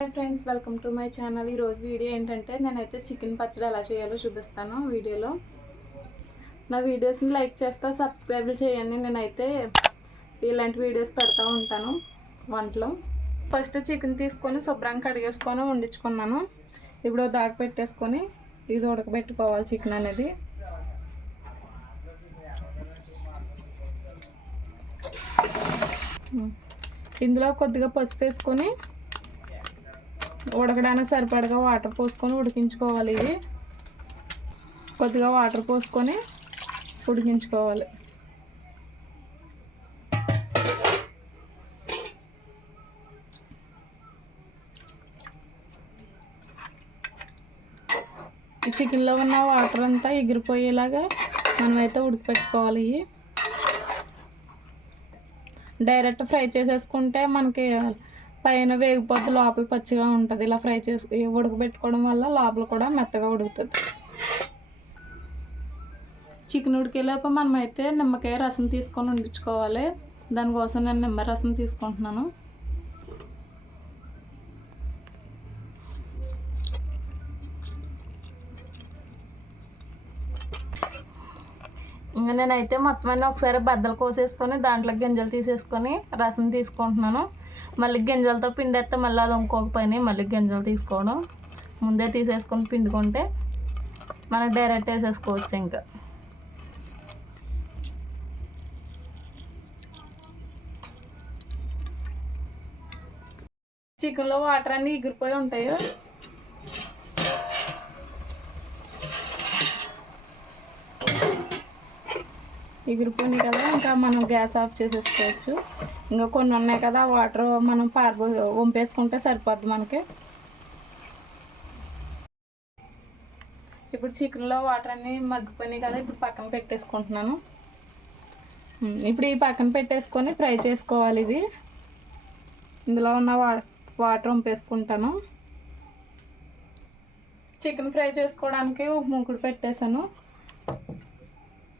Hi friends, welcome to my channel. ఈరోజు video ఏంటంటే నేనైతే చికెన్ పచ్చడి ఎలా చేయాలో చూపిస్తాను వీడియోలో. నా వీడియోస్ని లైక్ చేస్తా, సబ్స్క్రైబ్ చేయండి. నేనైతే ఇలాంటి వీడియోస్ పెడతా ఉంటాను వంటలో. ఫస్ట్ చికెన్ తీసుకొని శుభ్రంగా కడిగేసుకొని వండించుకున్నాను. ఇప్పుడు దాకా పెట్టేసుకొని ఇది ఉడకబెట్టుకోవాలి చికెన్ అనేది. ఇందులో కొద్దిగా పసుపు వేసుకొని ఉడకడానికి సరిపడగా వాటర్ పోసుకొని ఉడికించుకోవాలి. ఇది కొద్దిగా వాటర్ పోసుకొని ఉడికించుకోవాలి. ఈ చికెన్లో ఉన్న వాటర్ అంతా ఎగిరిపోయేలాగా మనమైతే ఉడికిపెట్టుకోవాలి. ఇవి డైరెక్ట్ ఫ్రై చేసేసుకుంటే మనకి పైన వేగిపోద్ది, లోపల పచ్చిగా ఉంటుంది. ఇలా ఫ్రై చేసి ఉడకబెట్టుకోవడం వల్ల లోపల కూడా మెత్తగా ఉడుకుతుంది. చికెన్ ఉడికేలోపు మనమైతే నిమ్మకాయ రసం తీసుకొని వండించుకోవాలి. దానికోసం నేను నిమ్మ రసం తీసుకుంటున్నాను. ఇంకా నేనైతే మొత్తం అన్నీ ఒకసారి బద్దలు కోసేసుకొని దాంట్లో గింజలు తీసేసుకొని రసం తీసుకుంటున్నాను. మళ్ళీ గింజలతో పిండేస్తే మళ్ళీ అది ఇంకొక పని, మళ్ళీ గింజలు తీసుకోవడం. ముందే తీసేసుకొని పిండుకుంటే మనకు డైరెక్ట్ వేసేసుకోవచ్చు. ఇంకా చికెన్లో వాటర్ అన్నీ ఎగిరిపోయి ఉంటాయి. ఎగిరిపోయినాయి కదా, ఇంకా మనం గ్యాస్ ఆఫ్ చేసేసుకోవచ్చు. ఇంకా కొన్ని ఉన్నాయి కదా, వాటర్ మనం వంపేసుకుంటే సరిపోద్ది మనకి. ఇప్పుడు చికెన్లో వాటర్ అన్నీ మగ్గిపోయినాయి కదా, ఇప్పుడు పక్కన పెట్టేసుకుంటున్నాను. ఇప్పుడు ఈ పక్కన పెట్టేసుకొని ఫ్రై చేసుకోవాలి. ఇది ఇందులో ఉన్న వాటర్ వంపేసుకుంటాను. చికెన్ ఫ్రై చేసుకోవడానికి ఒక మూకుడు పెట్టేశాను.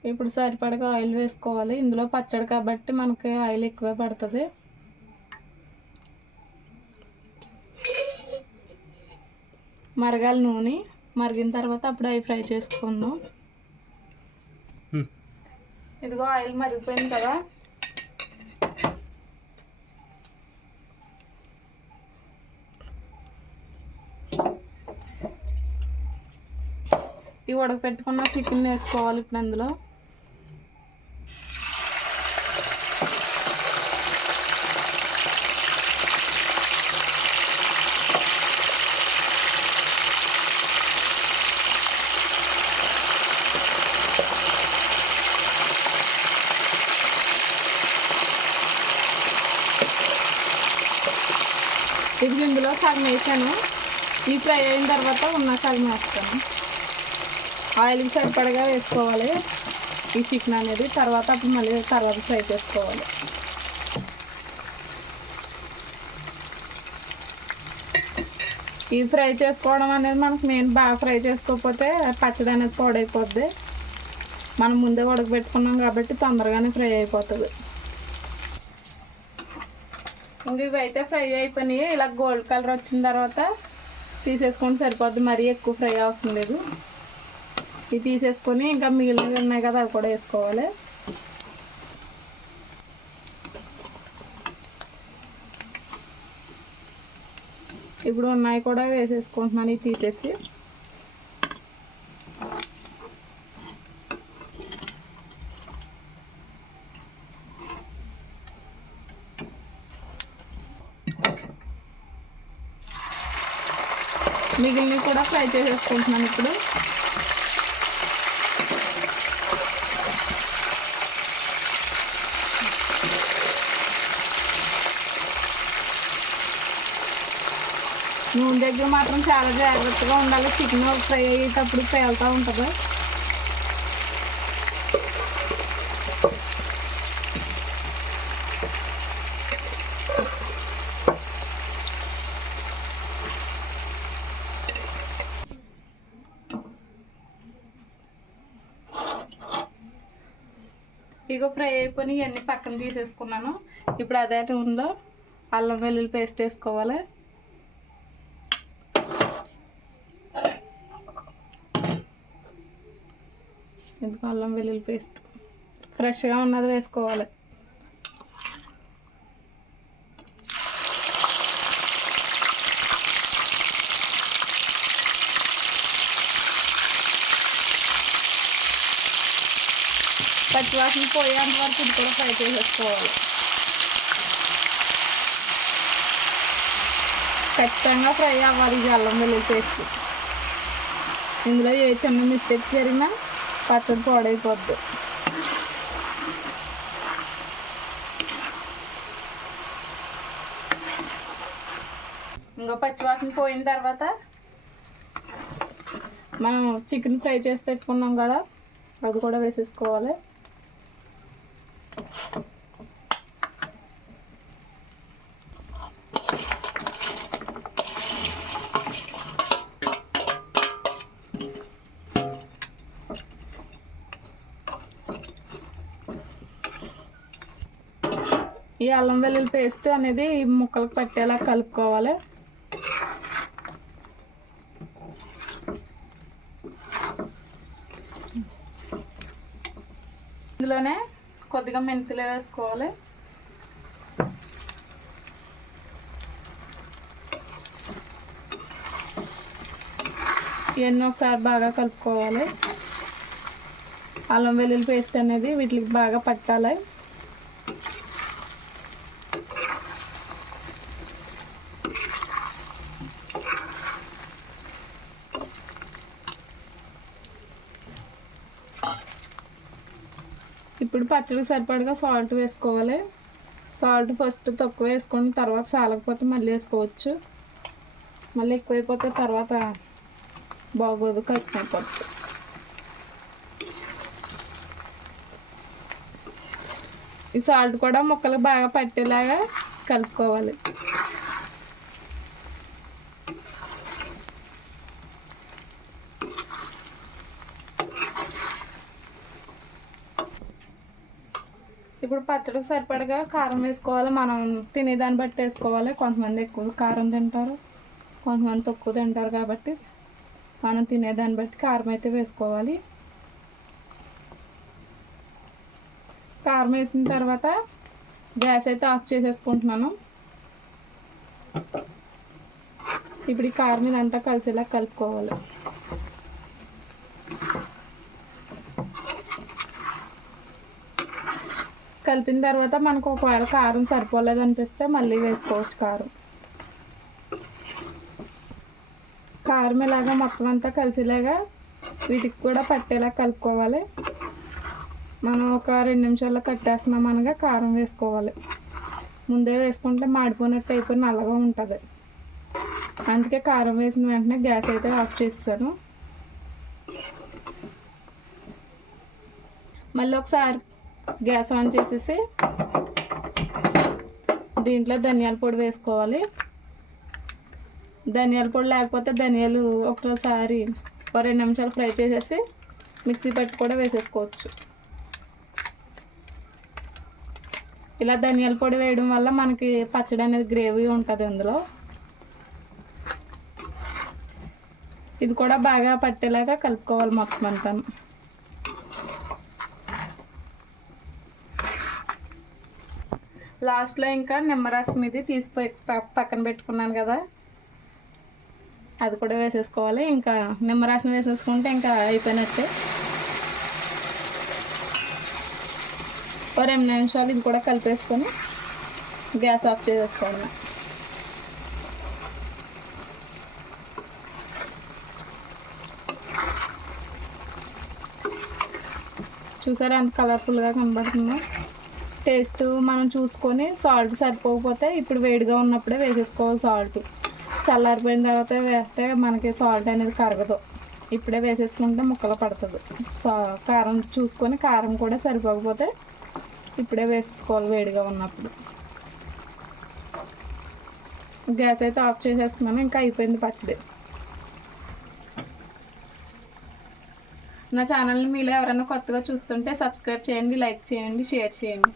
ఇప్పుడు సరిపడగా ఆయిల్ వేసుకోవాలి. ఇందులో పచ్చడి కాబట్టి మనకి ఆయిల్ ఎక్కువే పడుతుంది. మరగాలి నూనె, మరిగిన తర్వాత అప్పుడు అవి ఫ్రై చేసుకుందాం. ఇదిగో ఆయిల్ మరిగిపోయింది కదా, ఈ ఉడకపెట్టుకున్న చికెన్ వేసుకోవాలి. ఇప్పుడు అందులో ఇది ఇందులో సగం వేసాను. ఈ ఫ్రై అయిన తర్వాత ఉన్న సగం వేస్తాను. ఆయిల్కి సరిపడగా వేసుకోవాలి ఈ చికెన్ అనేది. తర్వాత అప్పుడు మళ్ళీ తర్వాత ఫ్రై చేసుకోవాలి. ఈ ఫ్రై చేసుకోవడం అనేది మనకు మెయిన్. బాగా ఫ్రై చేసుకోకపోతే పచ్చడి అనేది పాడైపోద్ది. మనం ముందే ఉడకబెట్టుకున్నాం కాబట్టి తొందరగానే ఫ్రై అయిపోతుంది. ఇంక ఇవి అయితే ఫ్రై అయిపోయినాయి. ఇలా గోల్డ్ కలర్ వచ్చిన తర్వాత తీసేసుకొని సరిపోద్ది. మరీ ఎక్కువ ఫ్రై అవసరం లేదు. ఇవి తీసేసుకొని ఇంకా మిగిలినవి ఉన్నాయి కదా, అవి కూడా వేసుకోవాలి. ఇప్పుడు ఉన్నాయి కూడా వేసేసుకుంటున్నాను ఇవి తీసేసి. మిగిలినవి కూడా ఫ్రై చేసేసుకుంటున్నాను ఇప్పుడు. నూనె దగ్గర మాత్రం చాలా జాగ్రత్తగా ఉండాలి. చికెన్ ఫ్రై అయ్యేటప్పుడు పేలుతూ ఉంటుంది. ఇక ఫ్రై అయిపోయి ఇవన్నీ పక్కన తీసేసుకున్నాను. ఇప్పుడు అదే నూనెలో అల్లం వెల్లుల్లి పేస్ట్ వేసుకోవాలి. ఇది అల్లం వెల్లుల్లి పేస్ట్ ఫ్రెష్గా ఉన్నది వేసుకోవాలి. పచ్చివాసన పోయేంత వరకు ఇది కూడా ఫ్రై చేసేసుకోవాలి. ఖచ్చితంగా ఫ్రై అవ్వాలి ఇది అల్లం వెల్లుల్లి పేస్ట్. ఇందులో ఏ చిన్న మిస్టేక్ జరిగినా పచ్చడి పాడైపోద్ది. ఇంకా పచ్చివాసన పోయిన తర్వాత మనం చికెన్ ఫ్రై చేసి పెట్టుకున్నాం కదా, అది కూడా వేసేసుకోవాలి. ఈ అల్లం వెల్లుల్లి పేస్ట్ అనేది ముక్కలకు పట్టేలా కలుపుకోవాలి. ఇందులోనే కొద్దిగా మెంతులు వేసుకోవాలి. ఇవన్నీ ఒకసారి బాగా కలుపుకోవాలి. అల్లం వెల్లుల్లి పేస్ట్ అనేది వీటికి బాగా పట్టాలి. ఇప్పుడు పచ్చడికి సరిపడగా సాల్ట్ వేసుకోవాలి. సాల్ట్ ఫస్ట్ తక్కువ వేసుకొని తర్వాత చాలకపోతే మళ్ళీ వేసుకోవచ్చు. మళ్ళీ ఎక్కువైపోతే తర్వాత బాగోదు, కసిపోతుంది. ఈ సాల్ట్ కూడా ముక్కలు బాగా పట్టేలాగా కలుపుకోవాలి. ఇప్పుడు పచ్చడికి సరిపడగా కారం వేసుకోవాలి. మనం తినేదాన్ని బట్టి వేసుకోవాలి. కొంతమంది ఎక్కువ కారం తింటారు, కొంతమంది తక్కువ తింటారు. కాబట్టి మనం తినేదాన్ని బట్టి కారం అయితే వేసుకోవాలి. కారం వేసిన తర్వాత గ్యాస్ అయితే ఆఫ్ చేసేసుకుంటున్నాను. ఇప్పుడు ఈ కారం ఇదంతా కలిసేలా కలుపుకోవాలి. కలిపిన తర్వాత మనకు ఒకవేళ కారం సరిపోలేదు అనిపిస్తే మళ్ళీ వేసుకోవచ్చు కారం. కారం ఇలాగా మొత్తం అంతా కలిసేలాగా వీటికి కూడా పట్టేలా కలుపుకోవాలి. మనం ఒక 2 నిమిషాల్లో కట్టేస్తున్నాం అనగా కారం వేసుకోవాలి. ముందే వేసుకుంటే మాడిపోయినట్టు అయిపోయి నల్లగా ఉంటుంది. అందుకే కారం వేసిన వెంటనే గ్యాస్ అయితే ఆఫ్ చేస్తాను. మళ్ళీ ఒకసారి గ్యాస్ ఆన్ చేసేసి దీంట్లో ధనియాల పొడి వేసుకోవాలి. ధనియాల పొడి లేకపోతే ధనియాలు ఒకసారి 2 నిమిషాలు ఫ్రై చేసేసి మిక్సీ పట్టి కూడా వేసేసుకోవచ్చు. ఇలా ధనియాల పొడి వేయడం వల్ల మనకి పచ్చడి అనేది గ్రేవీ ఉంటుంది అందులో. ఇది కూడా బాగా పట్టేలాగా కలుపుకోవాలి మొత్తం అంతా. లాస్ట్లో ఇంకా నిమ్మరసం ఇది తీసిపోయి పక్కన పెట్టుకున్నాను కదా, అది కూడా వేసేసుకోవాలి. ఇంకా నిమ్మరసం వేసేసుకుంటే ఇంకా అయిపోయినట్టే. 2 నిమిషాలు ఇది కూడా కలిపేసుకొని గ్యాస్ ఆఫ్ చేసేసుకోవాలి. చూసారా ఎంత కలర్ఫుల్గా కనబడుతుందో. టేస్ట్ మనం చూసుకొని సాల్ట్ సరిపోకపోతే ఇప్పుడు వేడిగా ఉన్నప్పుడే వేసేసుకోవాలి. సాల్ట్ చల్లారిపోయిన తర్వాత వేస్తే మనకి సాల్ట్ అనేది కరగదు. ఇప్పుడే వేసేసుకుంటే ముక్కలు పడుతుంది. కారం చూసుకొని కారం కూడా సరిపోకపోతే ఇప్పుడే వేసేసుకోవాలి వేడిగా ఉన్నప్పుడు. గ్యాస్ అయితే ఆఫ్ చేసేస్తున్నాను. ఇంకా అయిపోయింది పచ్చడి. నా ఛానల్ని మీలో ఎవరైనా కొత్తగా చూస్తుంటే సబ్స్క్రైబ్ చేయండి, లైక్ చేయండి, షేర్ చేయండి.